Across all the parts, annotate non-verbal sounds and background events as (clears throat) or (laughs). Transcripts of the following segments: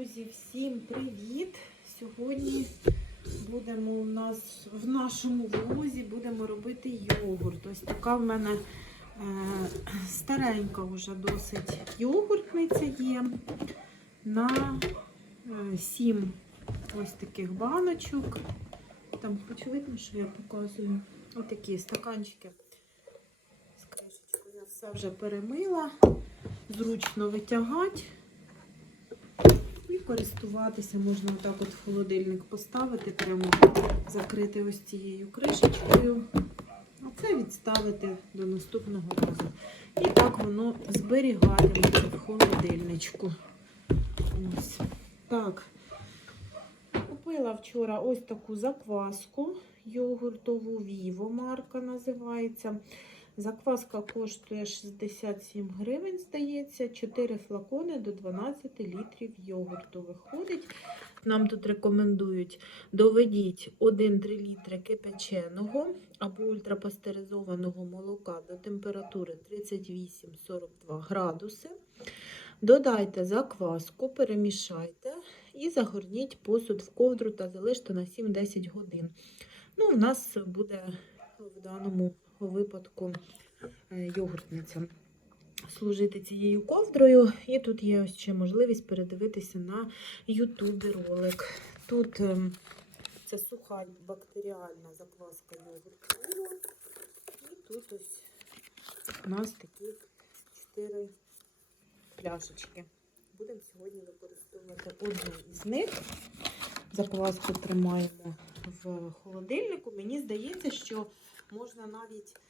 Друзі, всім привіт! Сьогодні будемо у нас в нашому влозі будемо робити йогурт. Ось така в мене е, старенька вже досить йогуртниця є на е, 7 ось таких баночок. Там хоч видно, що я показую. Отакі стаканчики з кришечкою. Я все вже перемила, зручно витягати. І користуватися можна отак от в холодильник поставити, прямо закрити ось цією кришечкою, а це відставити до наступного разу. І так воно зберігатиметься в холодильничку. Ось. Так. Купила вчора ось таку закваску йогуртову Vivo марка називається. Закваска коштує 67 гривень, здається, 4 флакони до 12 літрів йогурту виходить. Нам тут рекомендують доведіть 1-3 літри кипяченого або ультрапастеризованого молока до температури 38-42 градуси. Додайте закваску, перемішайте і загорніть посуд в ковдру та залиште на 7-10 годин. Ну, у нас буде в даному випадку е, йогуртниця служити цією ковдрою. І тут є ось ще можливість передивитися на ютубі ролик. Тут ем, це суха бактеріальна закваска йогурту. І тут ось у нас такі чотири пляшечки. Будемо сьогодні використовувати одну із них. Закваску тримаємо в холодильнику. Мені здається, що можна навіть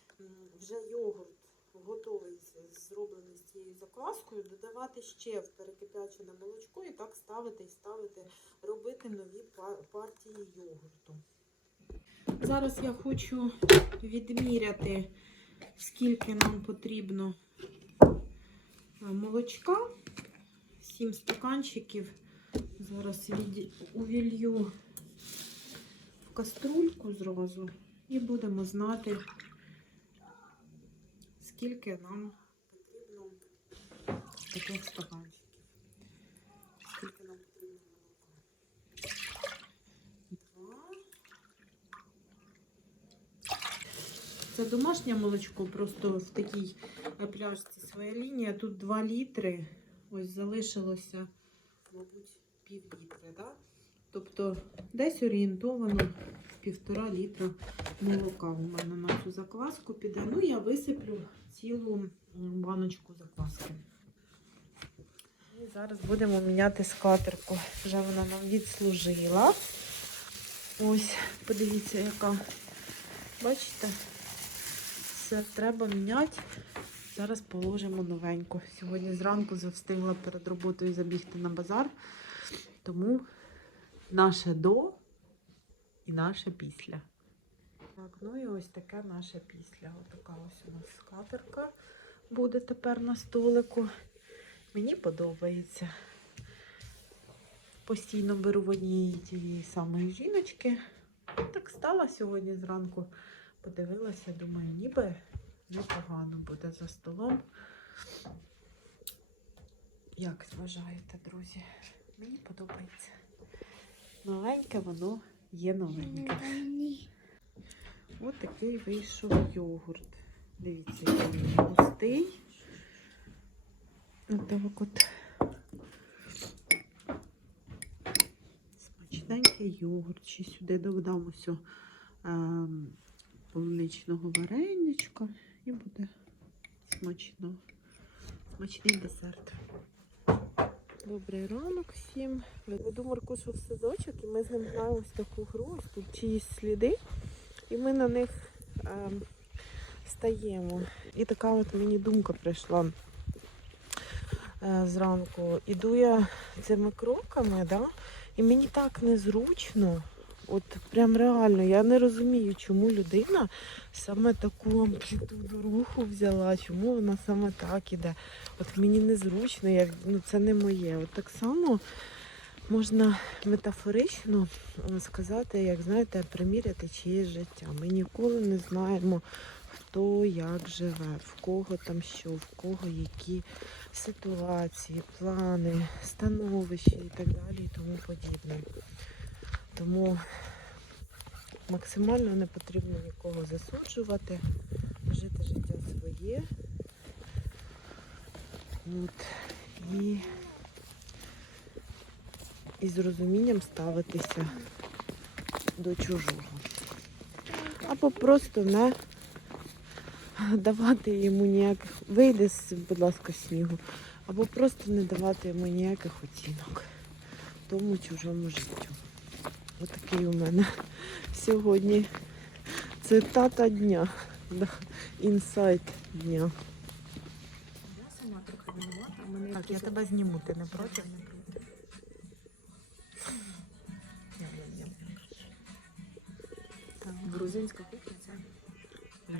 вже йогурт готовий, зроблений з цією закваскою, додавати ще в перекипячене молочко і так ставити і ставити, робити нові партії йогурту. Зараз я хочу відміряти, скільки нам потрібно е, молочка. 7 стаканчиків. Зараз увілью в каструльку зразу і будемо знати, скільки нам потрібно таких стаканчиків. Скільки нам потрібно молока. Два. Це домашнє молочко, просто в такій е, пляшці своя лінія. Тут 2 літри. Ось залишилося, мабуть, пів літри, да? Тобто десь орієнтовано півтора літра молока у мене на цю закваску піде. Ну, я висиплю цілу баночку закваски. І зараз будемо міняти скатерку. Вже вона нам відслужила. Ось, подивіться, яка. Бачите? Все треба міняти. Зараз положимо новеньку. Сьогодні зранку завстигла перед роботою забігти на базар. Тому наше до і наше після. Так, ну і ось таке наше після. Отака ось у нас скатерка буде тепер на столику. Мені подобається. Постійно беру в одній тієї самої жіночки. Так стала сьогодні зранку. Подивилася, думаю, ніби непогано буде за столом. Як вважаєте, друзі? Мені подобається. Новеньке воно є новеньке. Ось такий вийшов йогурт. Дивіться, який він густий. Отак от. Смачненький йогурт. Ще сюди додам ось ем, полуничного вареничка і буде смачно. Смачний десерт. Добрий ранок всім. Веду Маркушу в садочок і ми з ним граємо ось таку гру, ось тут чиїсь сліди, і ми на них е, стаємо. І така от мені думка прийшла е, зранку. Іду я цими кроками, да? і мені так незручно. От прям реально, я не розумію, чому людина саме таку амплітуду руху взяла, чому вона саме так іде. От мені незручно, я, ну це не моє. От так само можна метафорично сказати, як знаєте, приміряти чиєсь життя. Ми ніколи не знаємо, хто як живе, в кого там що, в кого які ситуації, плани, становища і так далі і тому подібне. Тому максимально не потрібно нікого засуджувати, жити життя своє. От. І, і з розумінням ставитися до чужого. Або просто не давати йому ніяких. Вийди, з, будь ласка, снігу. Або просто не давати йому ніяких оцінок тому чужому життю. Отакий у мене сьогодні цитата дня. Да. Інсайт дня. Я сама трохи винувата. У мене Так, я тебе зніму, ти не проти? Не проти. Грузинська кухня це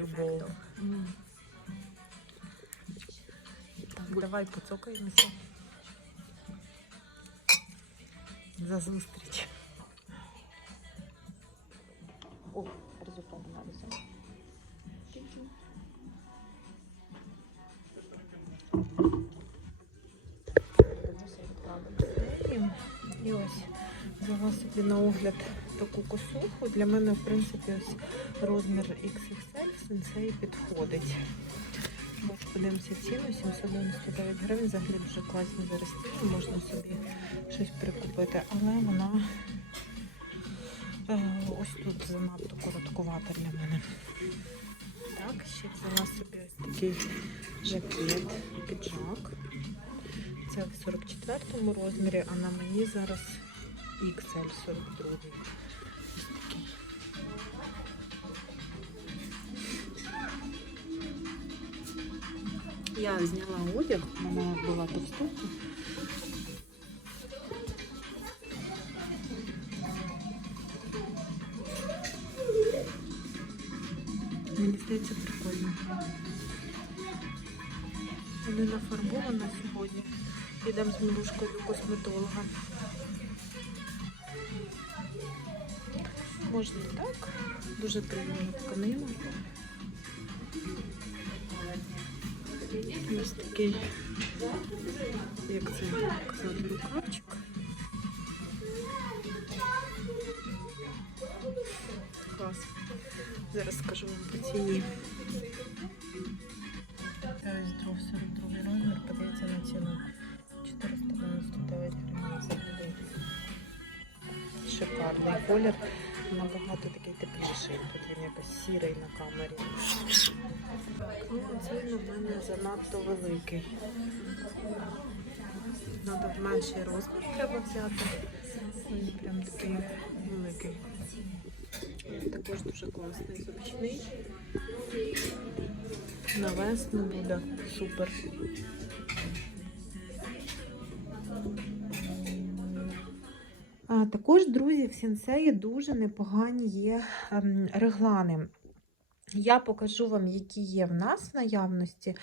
Любов. Так, давай поцокаємося. За зустріч. О, результат аналізу. І, ось взяла собі на огляд таку косуху. Для мене, в принципі, ось розмір XXL сенсей підходить. Ось подивимося ціну, 799 гривень. Взагалі дуже класні зараз ціни, можна собі щось прикупити, але вона ось тут занадто короткувата для мене. Так, ще взяла собі ось такий жакет, піджак. Це в 44 розмірі, а на мені зараз XL 42. Я зняла одяг, вона була товстуха. Мені прикольно. Не нафарбована сьогодні. Йдемо з Мілушкою до косметолога. Можна так. Дуже приємна тканина. Ось такий, як це казати, рукавчик. Зараз скажу вам по ціні. Ось друг 42 розмір, подається на ціну 499 гривень взагалі. Шикарний колір, набагато такий тепліший. Тут він якось сірий на камері. Цей на мене занадто великий. Надо менший розмір треба взяти. Він прям такий великий. Також дуже класний, зручний. На буде супер. А, також, друзі, в сінсеї дуже непогані є ем, реглани. Я покажу вам, які є в нас в наявності,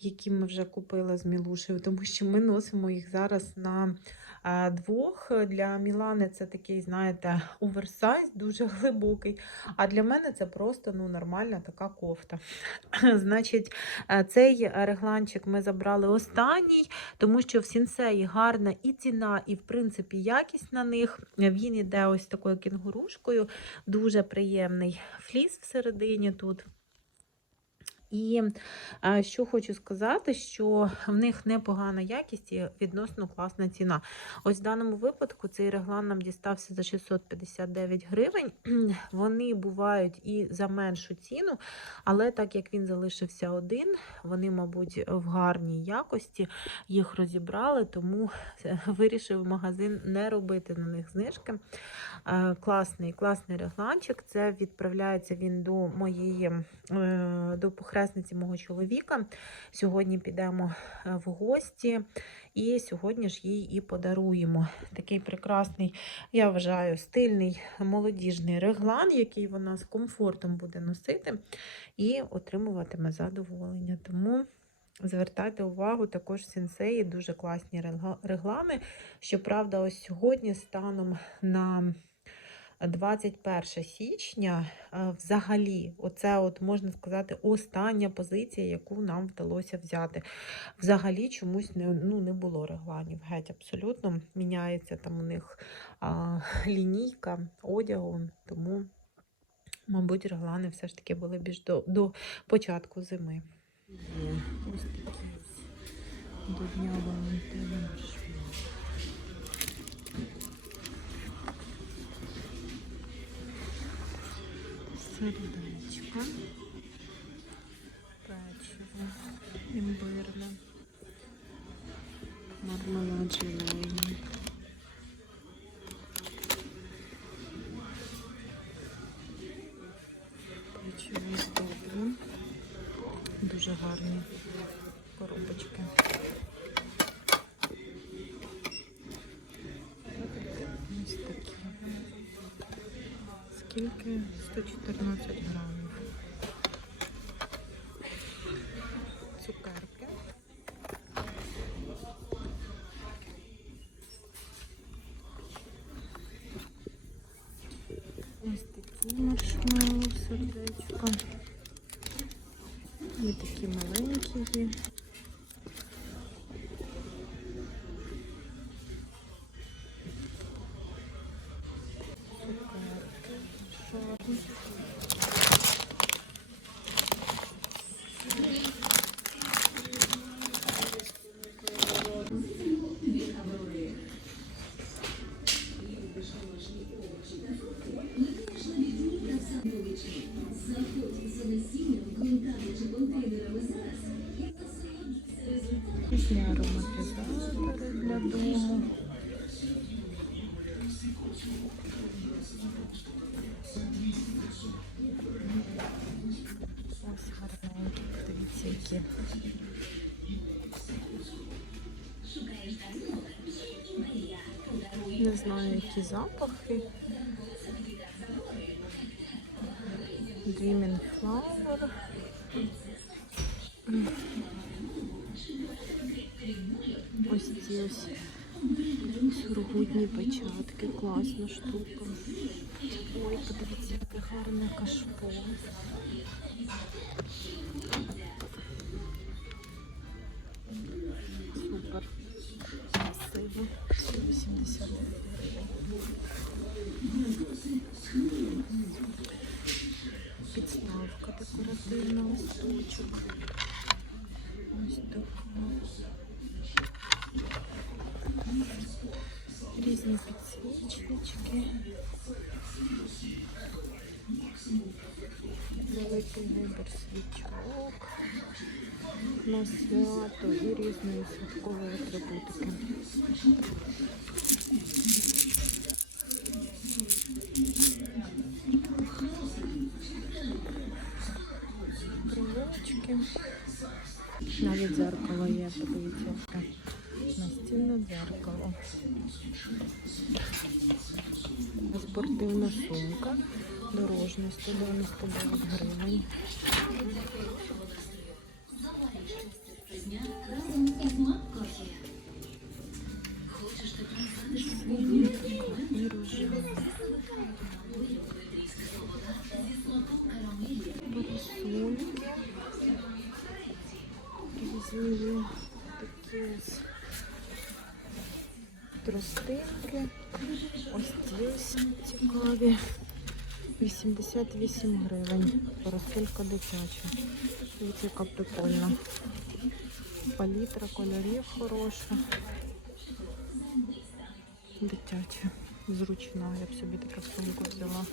які ми вже купили з Мілушею, тому що ми носимо їх зараз на двох. Для Мілани це такий, знаєте, оверсайз, дуже (laughs) глибокий. А для мене це просто ну, нормальна така кофта. (clears throat) Значить, е, цей регланчик ми забрали останній, тому що в сінсеї гарна і ціна, і в принципі якість на них. Він іде ось такою кінгурушкою, дуже приємний фліс всередині тут. І е, що хочу сказати, що в них непогана якість і відносно класна ціна. Ось в даному випадку цей реглан нам дістався за 659 гривень. (clears throat) Вони бувають і за меншу ціну, але так як він залишився один, вони, мабуть, в гарній якості їх розібрали, тому вирішив магазин не робити на них знижки. Е, Класний, класний регланчик. Це відправляється він до моєї е, до похресниці мого чоловіка. Сьогодні підемо е, в гості, і сьогодні ж їй і подаруємо. Такий прекрасний, я вважаю, стильний молодіжний реглан, який вона з комфортом буде носити і отримуватиме задоволення. Тому. Звертайте увагу, також сенсеї дуже класні регла- реглани. Щоправда, ось сьогодні станом на 21 січня е, взагалі, оце от можна сказати, остання позиція, яку нам вдалося взяти. Взагалі чомусь не, ну, не було регланів. Геть абсолютно міняється там у них а, лінійка одягу, тому, мабуть, реглани все ж таки були більш до, до початку зими. Ось такі до Дня Валентина Сердечко, печиво, імбирне, мармелад желейний. Печиво з добрим. Дуже гарні коробочки. Скільки? 114 грамів. Цукерки. Ось такі маршмеллоу, сердечко. І такі маленькі. Не знаю, які запахи. Dreaming Flower. Ось ці ось сургутні печатки, класна штука. Ой, подивіться, яке гарне кашпо. Супер. Красиво. 180 Підставка декоративна, листочок. Ось така. Різні підсвічнички. Великий вибір свічок на свято і різної святкової атрибутики. Спортивна сумка. Дорожня 199 гривень. тростинки. Ось ці ось цікаві. 88 гривень. Парасолька дитяча. Дивіться, яка прикольна. Палітра кольорів хороша. Дитяча. Зручна. Я б собі таку сумку взяла.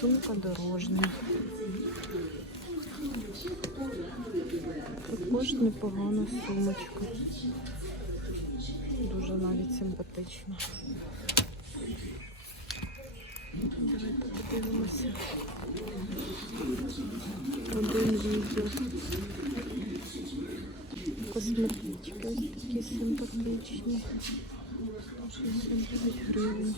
Сумка дорожня. Також непогана сумочка. Дуже навіть симпатична. Давайте подивимося. Один відео. Косметички ось такі симпатичні. 65 гривень.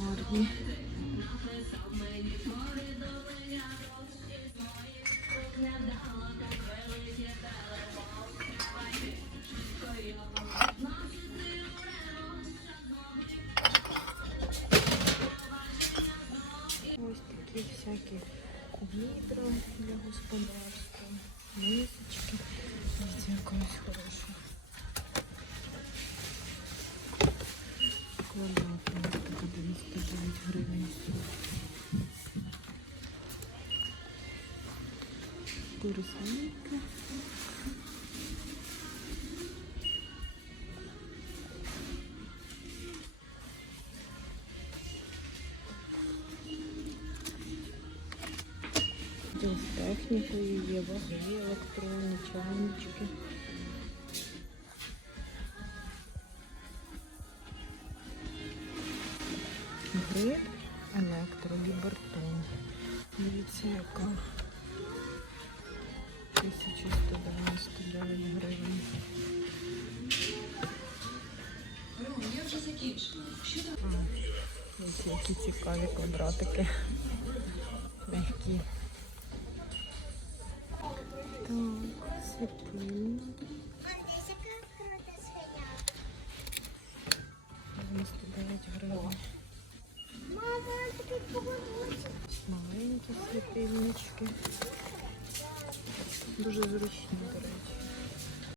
Гарні. Корисливки. Відділ з технікою є ваги, електронні, чайнички. Гриб, електро, лібертон. Дивіться, яка 1199 гривень. А, Ось які цікаві квадратики. Мягкі. Так, світильник. 99 гривень. Маленькі світильнички.